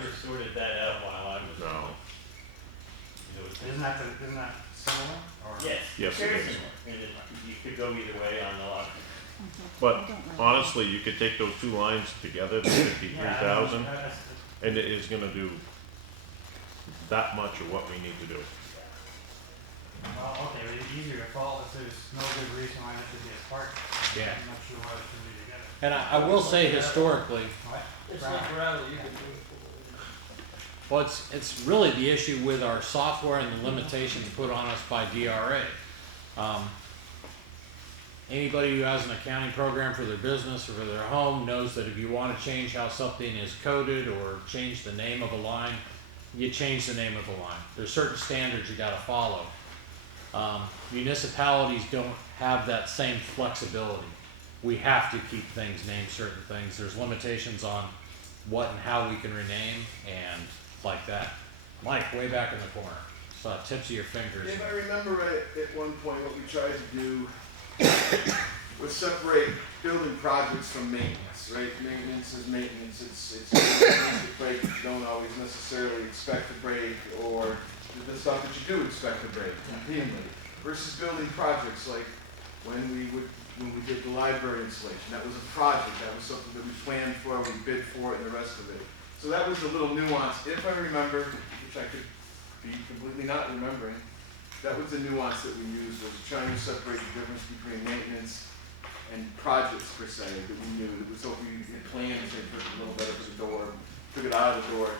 never sorted that out while I was. No. It was, Isn't that similar? Or? yes, Yes, very it is. similar. And you could go either way on the lot. But honestly, you could take those two lines together, the 53,000, and it is gonna do that much of what we need to do. Well, okay, but it's easier to fault if there's no good reason why it should be apart. Yeah. I'm not sure why it should be together. And I will say historically, What? It's like gravel, you can do it. well, it's really the issue with our software and the limitations put on us by DRA. Anybody who has an accounting program for their business or for their home knows that if you want to change how something is coded or change the name of a line, you change the name of the line. There's certain standards you got to follow. Municipalities don't have that same flexibility. We have to keep things named certain things. There's limitations on what and how we can rename and like that. Mike, way back in the corner, saw tips of your fingers. If I remember right, at one point, what we tried to do was separate building projects from maintenance, right? Maintenance is maintenance, it's maintenance to break, you don't always necessarily expect to break, or the stuff that you do expect to break routinely, versus building projects like when we did the library installation. That was a project, that was something that we planned for, we bid for it, and the rest of it. So that was a little nuance, if I remember, which I could be completely not remembering. That was the nuance that we used, was trying to separate the difference between maintenance and projects per se, that we knew. It was so we had planned to put a little better for the door, took it out of the door.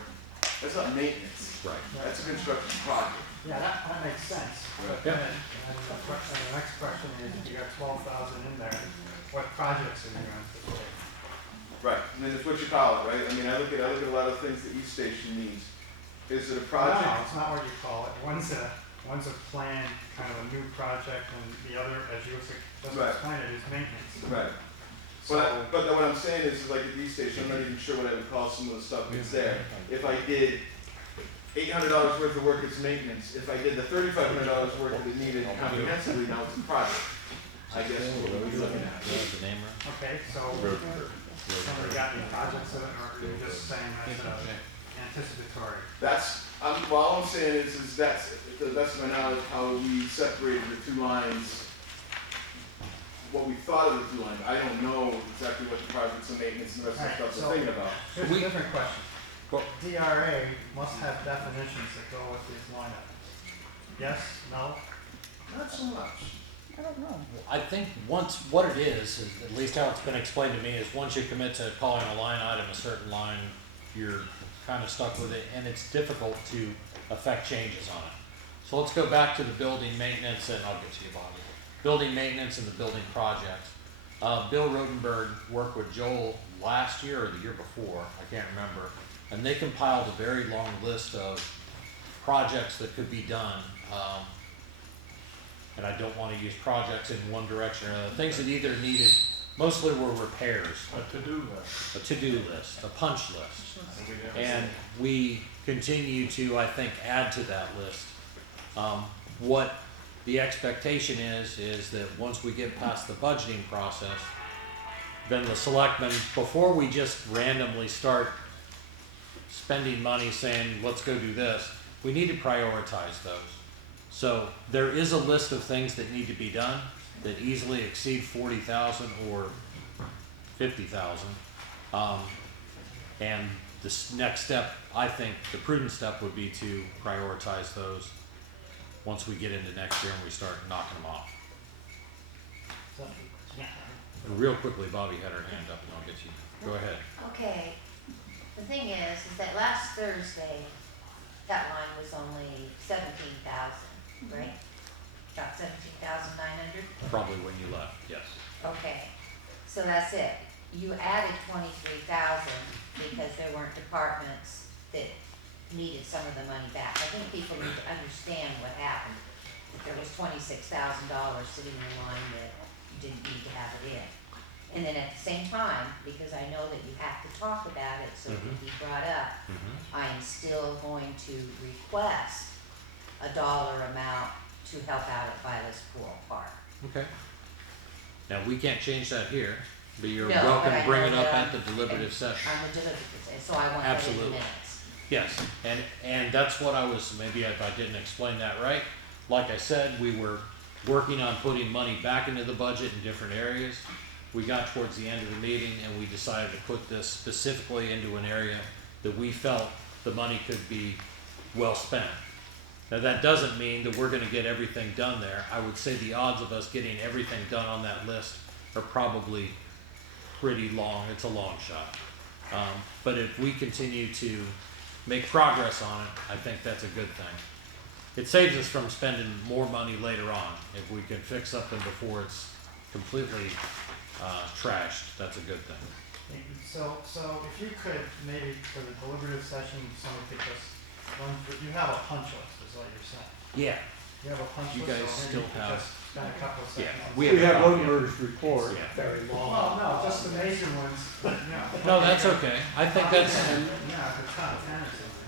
That's not maintenance. Right. That's a construction project. Yeah, that makes sense. Yeah. And the next question is, if you got 12,000 in there, what projects are you going to do? Right, and then it's what you call it, right? I mean, I look at a lot of things that each station needs. Is it a project? No, it's not what you call it. One's a planned, kind of a new project, and the other, as you just Right. explained it, is maintenance. Right. So, But what I'm saying is like at these stations, I'm not even sure what I would call some of the stuff that's there. If I did $800 worth of work, it's maintenance. If I did the $3,500 worth that it needed comprehensively, now it's a project. I guess what we're looking at. The name right? okay, so somebody got any projects in it, or are you just saying that's anticipatory? That's, well, all I'm saying is that's, to the best of my knowledge, how we separated the two lines, what we thought of the two lines. I don't know exactly what the projects and maintenance and the rest of the stuff Alright, we're thinking about. Here's a different question. Well- DRA must have definitions that go with these line items. Yes, no? Not so much. I don't know. I think what it is, at least how it's been explained to me, is once you commit to calling a line item a certain line, you're kind of stuck with it, and it's difficult to affect changes on it. So let's go back to the building maintenance, and I'll get to you, Bobby. Building maintenance and the building projects. Bill Rodenberg worked with Joel last year or the year before, I can't remember, and they compiled a very long list of projects that could be done. And I don't want to use projects in one direction or another. Things that either needed, mostly were repairs. A to-do list. A to-do list, a punch list. And we continue to, I think, add to that list. What the expectation is that once we get past the budgeting process, then the selectmen, before we just randomly start spending money saying, let's go do this, we need to prioritize those. So there is a list of things that need to be done that easily exceed 40,000 or 50,000. And this next step, I think the prudent step would be to prioritize those once we get into next year and we start knocking them off. So, yeah. Real quickly, Bobby had her hand up and I'll get you. Go ahead. Okay, the thing is that last Thursday, that line was only 17,000, right? About 17,900? Probably when you left, yes. Okay, so that's it. You added 23,000 because there weren't departments that needed some of the money back. I think people need to understand what happened. There was $26,000 sitting in line that you didn't need to have it in. And then at the same time, because I know that you have to talk about it so it can be brought up, I am still going to request a dollar amount to help out at Vilas Pool Park. Okay. Now, we can't change that here, but you're No, welcome but to I bring know it up that at the deliberative session. On the deliberative, so I want that in the Absolutely. minutes. Yes, and that's what I was, maybe if I didn't explain that right, like I said, we were working on putting money back into the budget in different areas. We got towards the end of the meeting and we decided to put this specifically into an area that we felt the money could be well spent. Now, that doesn't mean that we're gonna get everything done there. I would say the odds of us getting everything done on that list are probably pretty long. It's a long shot. But if we continue to make progress on it, I think that's a good thing. It saves us from spending more money later on. If we can fix something before it's completely trashed, that's a good thing. So if you could, maybe for the deliberative session, somebody could just run through, you have a punch list, is what you're saying. Yeah, You have a punch You list, guys so maybe still you could have- just spend a couple of yeah. seconds. We We have a copy one of it. murder's report, Yeah. very long. Well, no, just the major ones, but, you know. No, that's okay. I think that's, Yeah, if it's top 10 or something,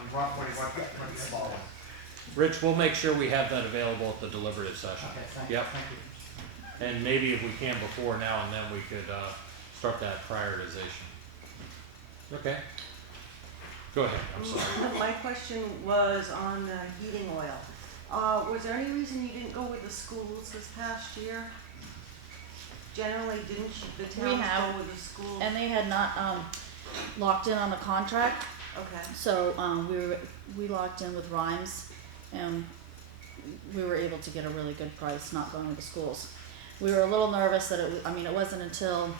I'm roughly what the small one. Rich, we'll make sure we have that available at the deliberative session. Okay, thank you, Yep. thank you. And maybe if we can before now and then, we could start that prioritization. Okay. Go ahead, I'm sorry. My question was on the heating oil. Was there any reason you didn't go with the schools this past year? Generally, didn't you, the We towns have. go with the schools? And they had not locked in on the contract, Okay, so we locked in with Rhymes, and we were able to get a really good price not going with the schools. We were a little nervous that it wasn't until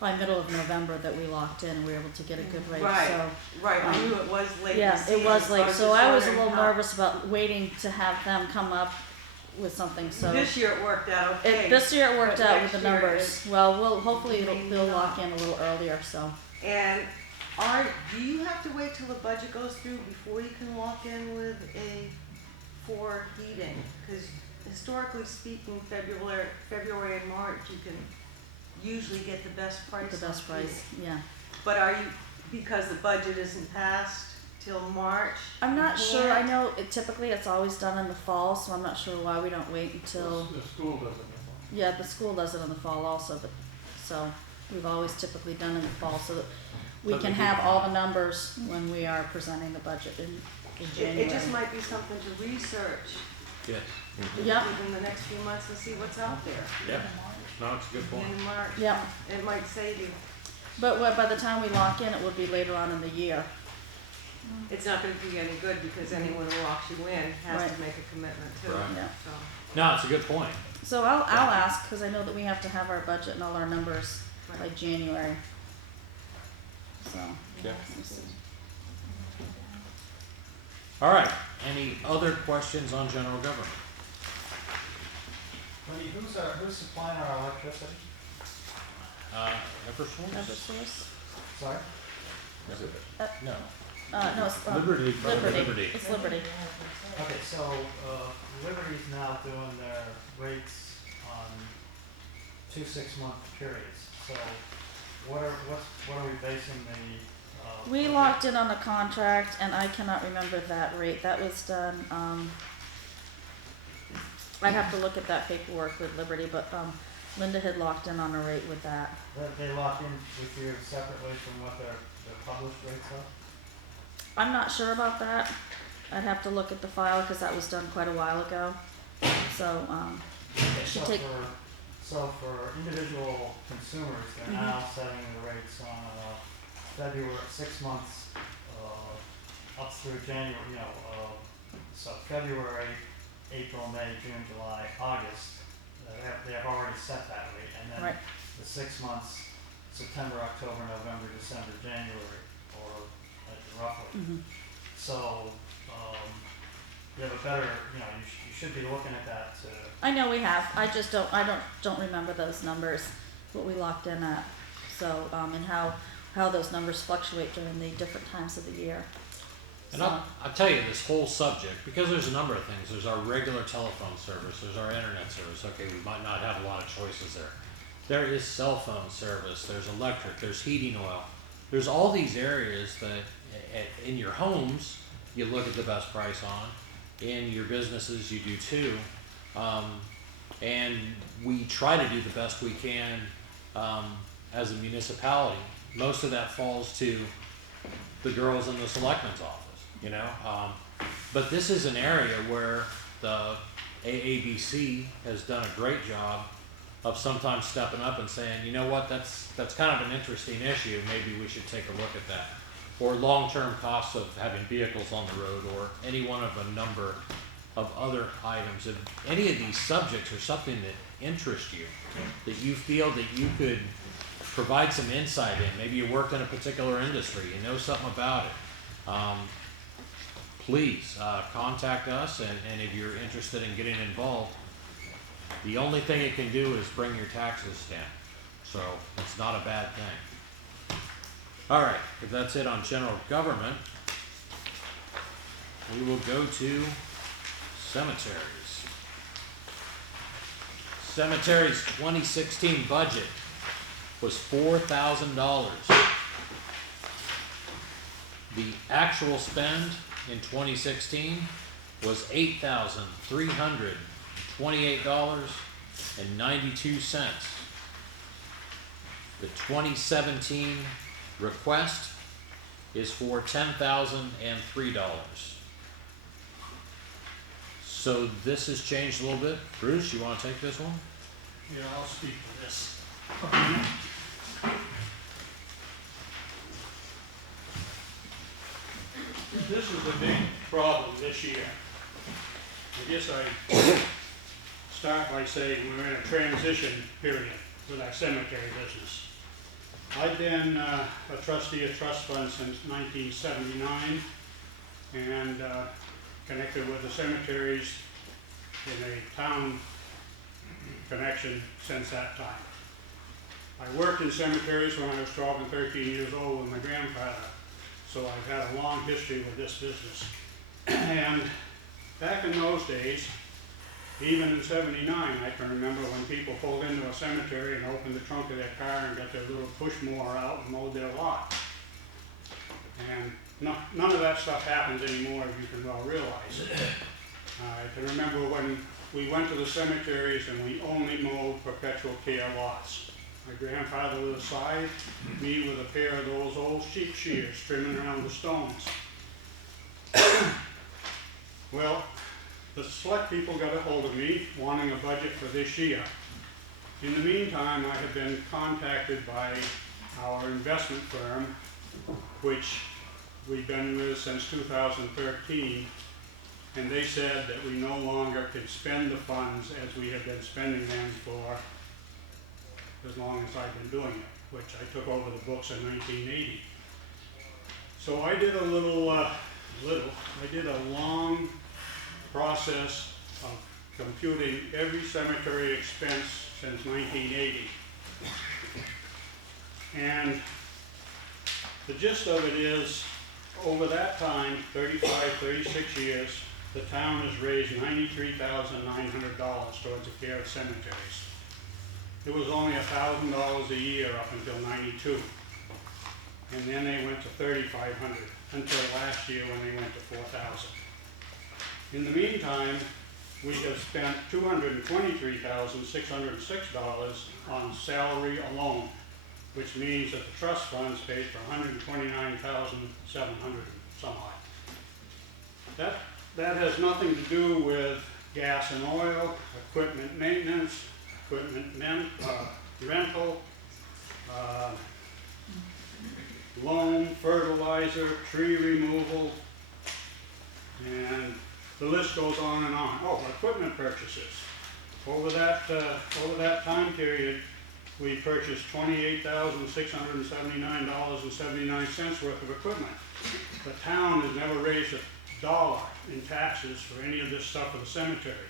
by middle of November that we locked in and we were able to get a good rate, Right. so. right, I knew it was late in the Yeah, season. it was late, so just I was a wondering little how- nervous about waiting to have them come up with something, so. This year it worked out okay. This year it worked but out with the next year numbers. Well, hopefully Maybe they'll lock not. in a little earlier, so. And do you have to wait till the budget goes through before you can lock in with for heating? Cause historically speaking, February and March, you can usually get the best price The best on heating. price, yeah. But are you, because the budget isn't passed till March? I'm not you sure, I can't? know typically it's always done in the fall, so I'm not sure why we don't wait until, The school doesn't. yeah, the school does it in the fall also, but, so, we've always typically done in the fall, so that we But can we do have that. all the numbers when we are presenting the budget in January. It just might be something to research Yes. Yeah, within the next few months and see what's out there. Yeah. No, it's a good point. In March, yeah, it might save you. but by the time we lock in, it would be later on in the year. It's not gonna be any good because anyone who locks you in has Right. to make a commitment too. Right. Yeah. So, No, it's a good point. So I'll ask, cause I know that we have to have our budget and all our numbers by January. So. Yeah. let me see. All right, any other questions on general government? Wendy, who's supplying our electricity? Eversource? Eversource? Sorry? No. No, it's, Liberty. Liberty. It's Liberty. Okay, so, Liberty's now doing their rates on 2 6-month periods, so what are we basing the, We locked in on a contract, and I cannot remember that rate. That was done, I'd have to look at that paperwork with Liberty, but, Linda had locked in on a rate with that. they lock in with you separately from what their published rates are? I'm not sure about that. I'd have to look at the file, cause that was done quite a while ago. So, it should take, So for individual consumers, they're now setting the rates on February, 6 months up through January, so February, April, May, June, July, August, they have already set that rate, and then right, the 6 months, September, October, November, December, January, or roughly. mhm. So, you have a better, you should be looking at that to, I know we have. I just don't remember those numbers, what we locked in at. So, and how those numbers fluctuate during the different times of the year. And So, I'll tell you this whole subject, because there's a number of things. There's our regular telephone service, there's our internet service. Okay, we might not have a lot of choices there. There is cell phone service, there's electric, there's heating oil. There's all these areas that in your homes, you look at the best price on. In your businesses, you do too. And we try to do the best we can as a municipality. Most of that falls to the girls in the selectman's office, you know? But this is an area where the AABC has done a great job of sometimes stepping up and saying, you know what, that's kind of an interesting issue, maybe we should take a look at that. Or long-term costs of having vehicles on the road, or any one of a number of other items. If any of these subjects are something that interests you, that you feel that you could provide some insight in, maybe you worked in a particular industry, you know something about it, please contact us, and if you're interested in getting involved, the only thing it can do is bring your taxes down, so it's not a bad thing. All right, if that's it on general government, we will go to cemeteries. Cemeteries 2016 budget was $4,000. The actual spend in 2016 was $8,328.92. The 2017 request is for $10,003. So this has changed a little bit. Bruce, you want to take this one? Yeah, I'll speak to this. This is a big problem this year. I guess I start by saying we're in a transition period with our cemetery business. I've been a trustee of trust fund since 1979 and connected with the cemeteries in a town connection since that time. I worked in cemeteries when I was 12 and 13 years old with my grandfather, so I've had a long history with this business. And back in those days, even in '79, I can remember when people pulled into a cemetery and opened the trunk of their car and got their little push mower out and mowed their lot. And none of that stuff happens anymore, as you can well realize. I can remember when we went to the cemeteries and we only mowed perpetual care lots. My grandfather with a scythe, me with a pair of those old sheep shears trimming around the stones. Well, the select people got a hold of me wanting a budget for this year. In the meantime, I have been contacted by our investment firm, which we've been with since 2013, and they said that we no longer can spend the funds as we have been spending them for as long as I've been doing it, which I took over the books in 1980. So I did a I did a long process of computing every cemetery expense since 1980. And the gist of it is, over that time, 36 years, the town has raised $93,900 towards the care of cemeteries. It was only $1,000 a year up until '92. And then they went to $3,500 until last year when they went to $4,000. In the meantime, we have spent $223,606 on salary alone, which means that the trust funds paid for $129,700 some odd. That has nothing to do with gas and oil, equipment maintenance, rental, loan, fertilizer, tree removal, and the list goes on and on. Oh, equipment purchases. Over that time period, we purchased $28,679.79 worth of equipment. The town has never raised a dollar in taxes for any of this stuff for the cemetery.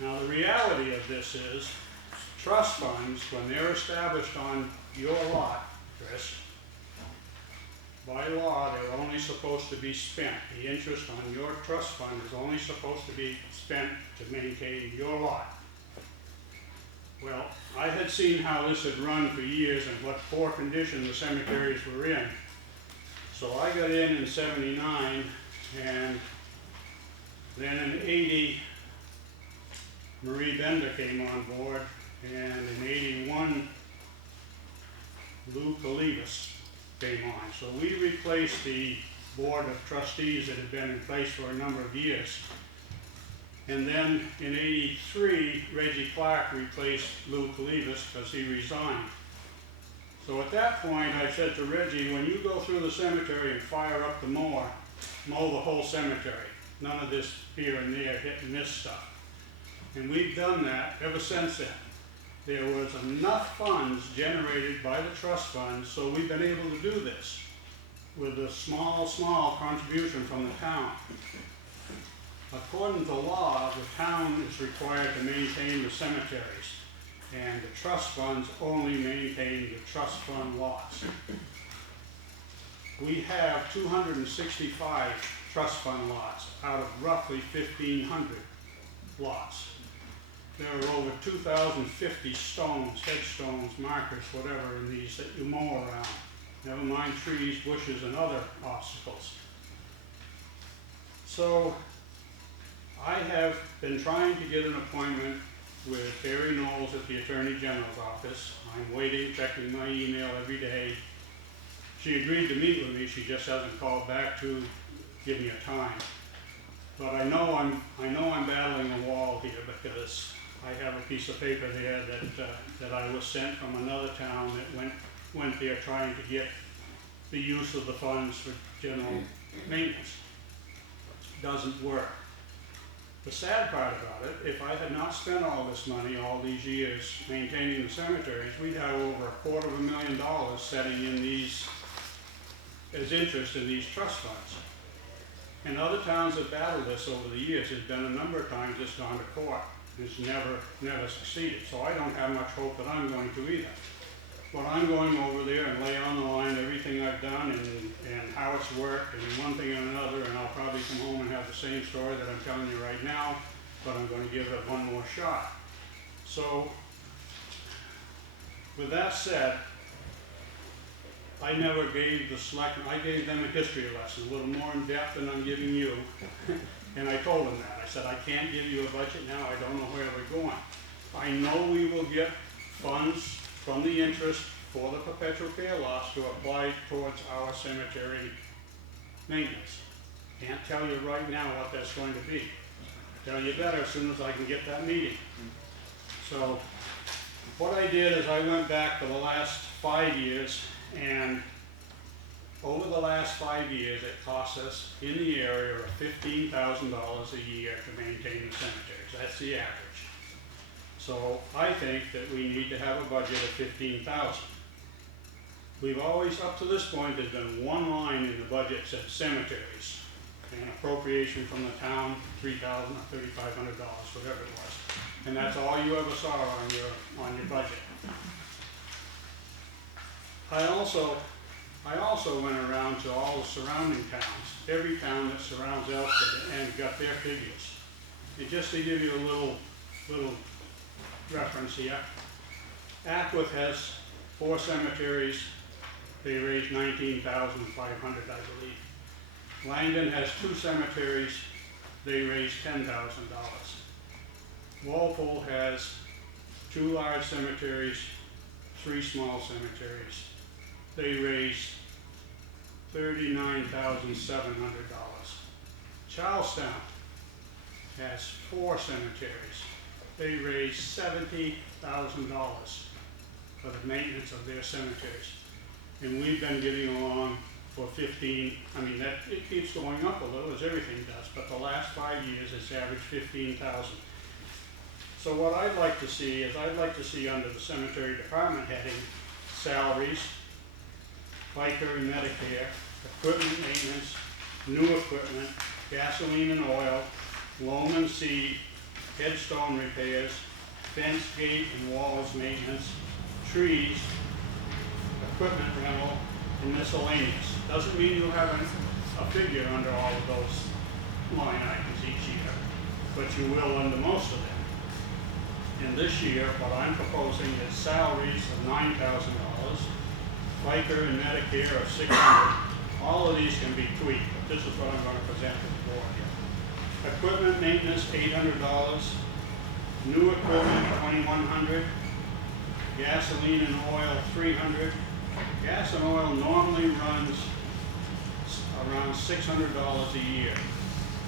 Now the reality of this is, trust funds, when they're established on your lot, Chris, by law, they're only supposed to be spent. The interest on your trust fund is only supposed to be spent to maintain your lot. Well, I had seen how this had run for years and what poor condition the cemeteries were in. So I got in '79, and then in '80, Marie Bender came on board, and in '81, Lou Kalivas came on. So we replaced the board of trustees that had been in place for a number of years. And then in '83, Reggie Clark replaced Lou Kalivas because he resigned. So at that point, I said to Reggie, when you go through the cemetery and fire up the mower, mow the whole cemetery. None of this here and there hitting this stuff. And we've done that ever since then. There was enough funds generated by the trust funds, so we've been able to do this with a small contribution from the town. According to law, the town is required to maintain the cemeteries, and the trust funds only maintain the trust fund lots. We have 265 trust fund lots out of roughly 1,500 lots. There are over 2,050 stones, headstones, markers, whatever in these that you mow around. Never mind trees, bushes, and other obstacles. So I have been trying to get an appointment with Barry Knowles at the Attorney General's office. I'm waiting, checking my email every day. She agreed to meet with me, she just hasn't called back to give me a time. But I know I'm battling a wall here because I have a piece of paper there that I was sent from another town that went there trying to get the use of the funds for general maintenance. Doesn't work. The sad part about it, if I had not spent all this money all these years maintaining the cemeteries, we'd have over $250,000 sitting in these as interest in these trust funds. And other towns that battled this over the years, there's been a number of times it's gone to court. It's never succeeded. So I don't have much hope that I'm going to either. But I'm going over there and lay on the line everything I've done and how it's worked and one thing and another, and I'll probably come home and have the same story that I'm telling you right now, but I'm going to give it one more shot. So, with that said, I never gave the selectmen, I gave them a history lesson, a little more in depth than I'm giving you. And I told them that. I said, I can't give you a budget now, I don't know where we're going. I know we will get funds from the interest for the perpetual care loss to apply towards our cemetery maintenance. Can't tell you right now what that's going to be. Tell you better as soon as I can get that meeting. So, what I did is I went back for the last 5 years, and over the last 5 years, it cost us in the area of $15,000 a year to maintain the cemeteries. That's the average. So I think that we need to have a budget of $15,000. We've always, up to this point, there's been one line in the budget that said cemeteries, an appropriation from the town, $3,000 or $3,500, whatever it was. And that's all you ever saw on your budget. I also went around to all the surrounding towns, every town that surrounds Alstead, and got their figures. And just to give you a little reference here, Ackworth has 4 cemeteries. They raised $19,500, I believe. Langdon has 2 cemeteries. They raised $10,000. Walpole has 2 large cemeteries, 3 small cemeteries. They raised $39,700. Charlestown has 4 cemeteries. They raised $70,000 for the maintenance of their cemeteries. And we've been getting along for 15, it keeps going up a little as everything does, but the last 5 years it's averaged 15,000. So what I'd like to see is, I'd like to see under the cemetery department heading, salaries, FICA and Medicare, equipment maintenance, new equipment, gasoline and oil, loam and seed, headstone repairs, fence, gate and walls maintenance, trees, equipment rental, and miscellaneous. Doesn't mean you'll have a figure under all of those line items each year, but you will under most of them. And this year, what I'm proposing is salaries of $9,000, FICA and Medicare of $600. All of these can be tweaked, but this is what I'm going to present to the board here. Equipment maintenance, $800. New equipment, $2,100. Gasoline and oil, $300. Gas and oil normally runs around $600 a year.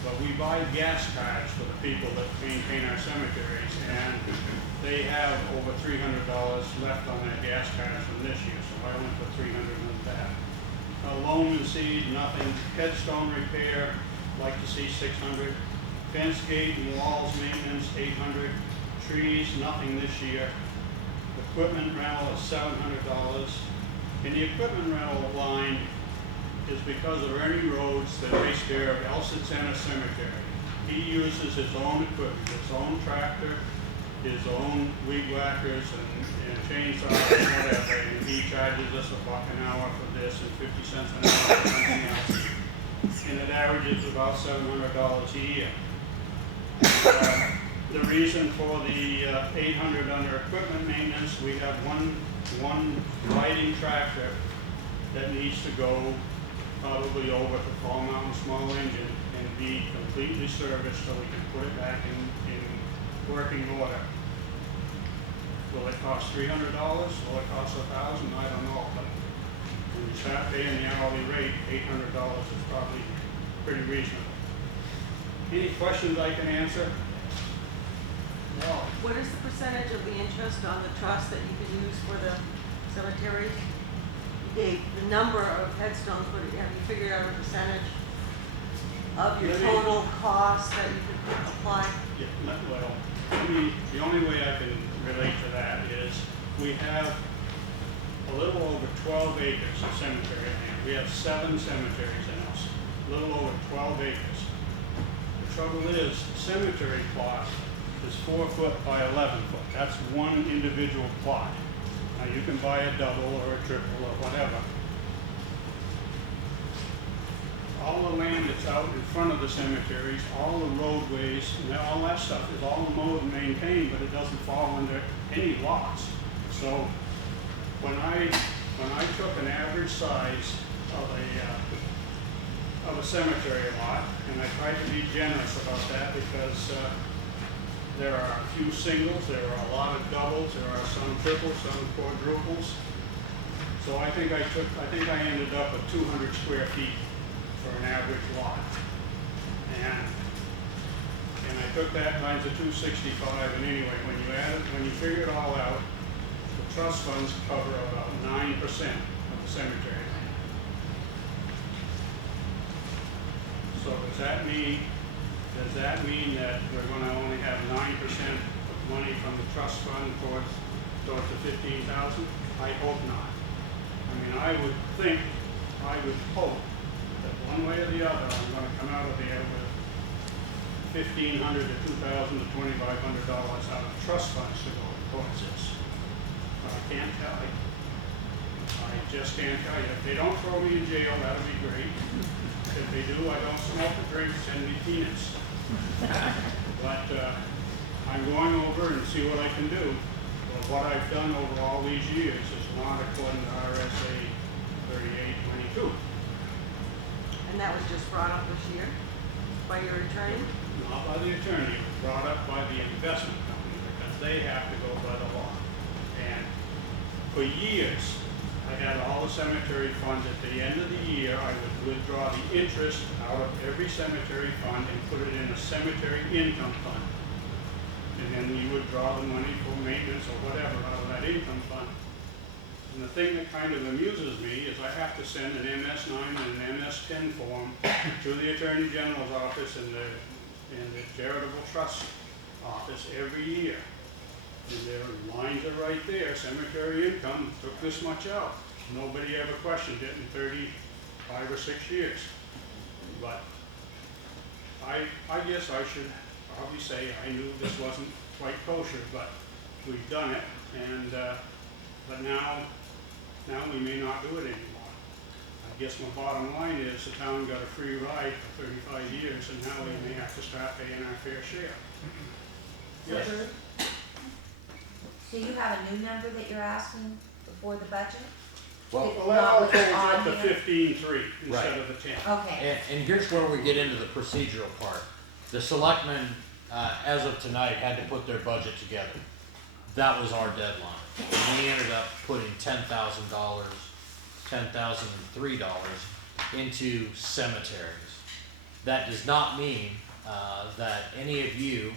But we buy gas cards for the people that maintain our cemeteries, and they have over $300 left on their gas cards from this year, so I only put $300 in that. Loam and seed, nothing. Headstone repair, like to see $600. Fence, gate, and walls maintenance, $800. Trees, nothing this year. Equipment rental is $700. And the equipment rental line is because of Ernie Rhodes that takes care of Alstead Center Cemetery. He uses his own equipment, his own tractor, his own weed whackers and chainsaws and whatever, and he charges us $1 an hour for this and 50 cents an hour for something else. And it averages about $700 a year. The reason for the $800 under equipment maintenance, we have one riding tractor that needs to go probably over to Fall Mountain Small Engine and be completely serviced so we can put it back in working order. Will it cost $300? Will it cost $1,000? I don't know, but when you start paying the hourly rate, $800 is probably pretty reasonable. Any questions I can answer? No. What is the percentage of the interest on the trust that you can use for the cemetery? You gave the number of headstones, but have you figured out a percentage of your total cost that you could apply? Yeah, well, the only way I can relate to that is we have a little over 12 acres of cemetery land. We have 7 cemeteries in us, a little over 12 acres. The trouble is, the cemetery plot is 4 foot by 11 foot. That's one individual plot. Now you can buy a double or a triple or whatever. All the land that's out in front of the cemeteries, all the roadways, and all that stuff is all mowed and maintained, but it doesn't fall under any lots. So when I took an average size of a cemetery lot, and I tried to be generous about that because there are a few singles, there are a lot of doubles, there are some triples, some quadruples. So I think I ended up with 200 square feet for an average lot. And I took that times the 265, and anyway, when you figure it all out, the trust funds cover about 9% of the cemetery land. So does that mean that we're going to only have 9% of money from the trust fund towards the 15,000? I hope not. I mean, I would hope that one way or the other, I'm going to come out of there with $1,500 to $2,000 to $2,500 out of trust funds to go towards this. But I can't tell you. I just can't tell you. If they don't throw me in jail, that'll be great. If they do, I don't smoke or drink, send me peanuts. But I'm going over and see what I can do. But what I've done over all these years is not according to RSA 3822. And that was just brought up this year by your attorney? Not by the attorney, it was brought up by the investment company because they have to go by the law. And for years, I had all the cemetery funds. At the end of the year, I would withdraw the interest out of every cemetery fund and put it in a cemetery income fund. And then we would draw the money for maintenance or whatever out of that income fund. And the thing that kind of amuses me is I have to send an MS-9 and an MS-10 form to the Attorney General's office and the Charitable Trust office every year. And their lines are right there. Cemetery income took this much out. Nobody ever questioned it in 35 or 6 years. But I guess I should probably say I knew this wasn't quite kosher, but we've done it, and but now we may not do it anymore. I guess my bottom line is the town got a free ride for 35 years, and now we may have to start paying our fair share. Yes. So you have a new number that you're asking before the budget? Well, It's Well, not I'll what's go up on to here? 15.3 instead Right. of the 10. Okay, And here's where we get into the procedural part. The selectmen, as of tonight, had to put their budget together. That was our deadline. And we ended up putting $10,000 $10,003 into cemeteries. That does not mean that any of you,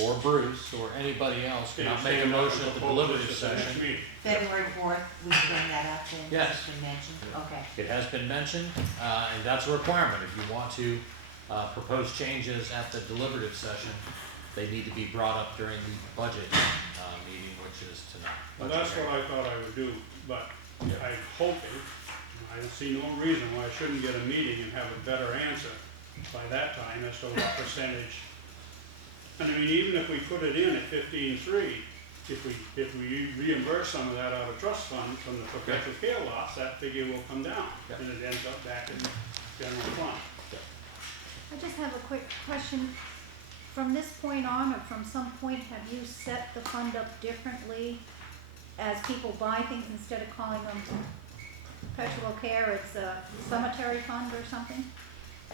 or Bruce, or anybody else cannot make a motion at the deliberative session. February 4th, we bring that up then? Yes. It's been mentioned, okay. It has been mentioned, and that's a requirement. If you want to propose changes at the deliberative session, they need to be brought up during the budget meeting, which is tonight. Well, that's what I thought I would do, but I'm hoping, I see no reason why I shouldn't get a meeting and have a better answer by that time as to what percentage. And I mean, even if we put it in at 15.3, if we reimburse some of that out of trust fund from the perpetual care loss, that figure will come down, Yeah. and it ends up back in general fund. I just have a quick question. From this point on, or from some point, have you set the fund up differently as people buy things, instead of calling them perpetual care, it's a cemetery fund or something?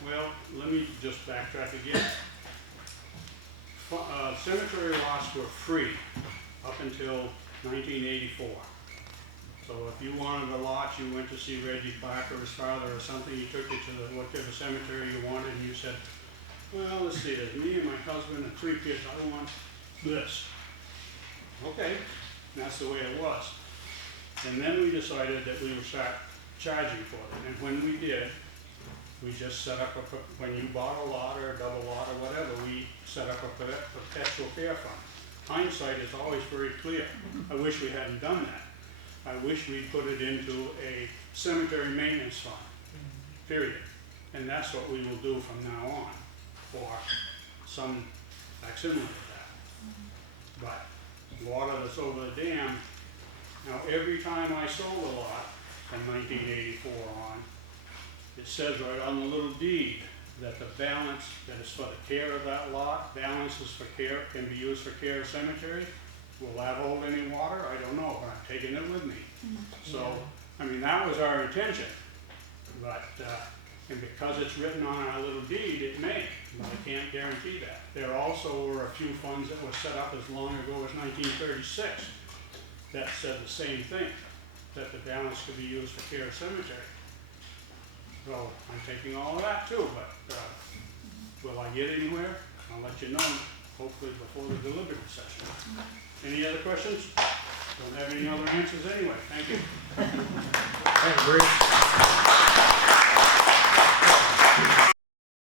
Well, let me just backtrack again. Cemetery lots were free up until 1984. So if you wanted a lot, you went to see Reggie Clark or his father or something, he took you to whatever cemetery you wanted, and you said, well, let's see, there's me and my husband and 3 kids, I want this. Okay, and that's the way it was. And then we decided that we would start charging for it, and when we did, we just set up when you bought a lot or a double lot or whatever, we set up a perpetual care fund. Hindsight is always very clear. I wish we hadn't done that. I wish we'd put it into a cemetery maintenance fund, period. And that's what we will do from now on for some facsimile of that. But water that's over the dam, now every time I sold a lot from 1984 on, it says right on the little deed that the balance that is for the care of that lot, balances for care, can be used for care of cemetery. Will that hold any water? I don't know, but I'm taking it with me. So, I mean, that was our intention. But, and because it's written on our little deed, it may, but I can't guarantee that. There also were a few funds that were set up as long ago as 1936 that said the same thing, that the balance could be used for care of cemetery. So I'm taking all of that too, but will I get anywhere? I'll let you know, hopefully before the deliberative session. Any other questions? Don't have any other answers anyway. Thank you. Thank you, Bruce.